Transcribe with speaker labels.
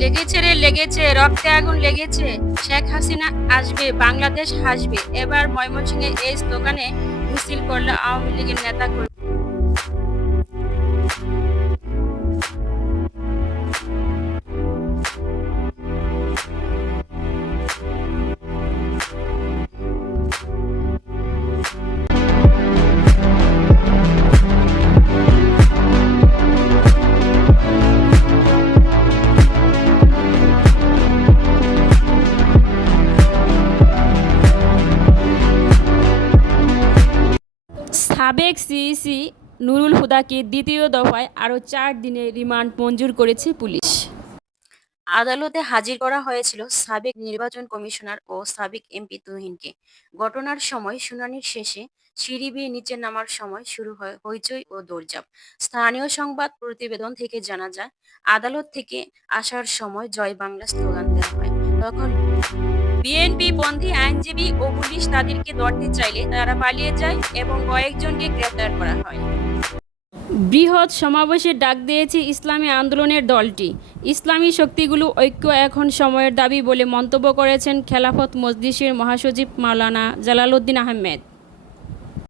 Speaker 1: লেগেছে রে, লেগেছে, রক্তে আগুন লেগেছে। শেখ হাসিনা আসবে, বাংলাদেশ হাসবে। এবার ময়মনসিংহে এই স্লোগানে মিছিল করল আওয়ামী লীগের নেতা
Speaker 2: সাবেক সিইসি নুরুল হুদাকে দ্বিতীয় দফায় আরও চার দিনের রিমান্ড মঞ্জুর করেছে পুলিশ।
Speaker 1: আদালতে হাজির করা হয়েছিল সাবেক নির্বাচন কমিশনার ও সাবেক এমপি তুহিনকে। ঘটনার সময় শুনানির শেষে সিঁড়ি বেয়ে নিচে নামার সময় শুরু হয় হইচই ও দৌড়ঝাঁপ। স্থানীয় সংবাদ প্রতিবেদন থেকে জানা যায়, আদালত থেকে আসার সময় জয় বাংলা স্লোগান দেওয়া হয়। তখন বিএনপি বন্দী আইনজীবী ও পুলিশ তাদেরকে ধরতে চাইলে তারা পালিয়ে যায় এবং কয়েকজনকে গ্রেপ্তার করা হয়।
Speaker 2: বৃহৎ সমাবেশের ডাক দিয়েছে ইসলামী আন্দোলনের দলটি। ইসলামী শক্তিগুলো ঐক্য এখন সময়ের দাবি বলে মন্তব্য করেছেন খেলাফত মজলিসের মহাসচিব মাওলানা জালালউদ্দিন আহমেদ।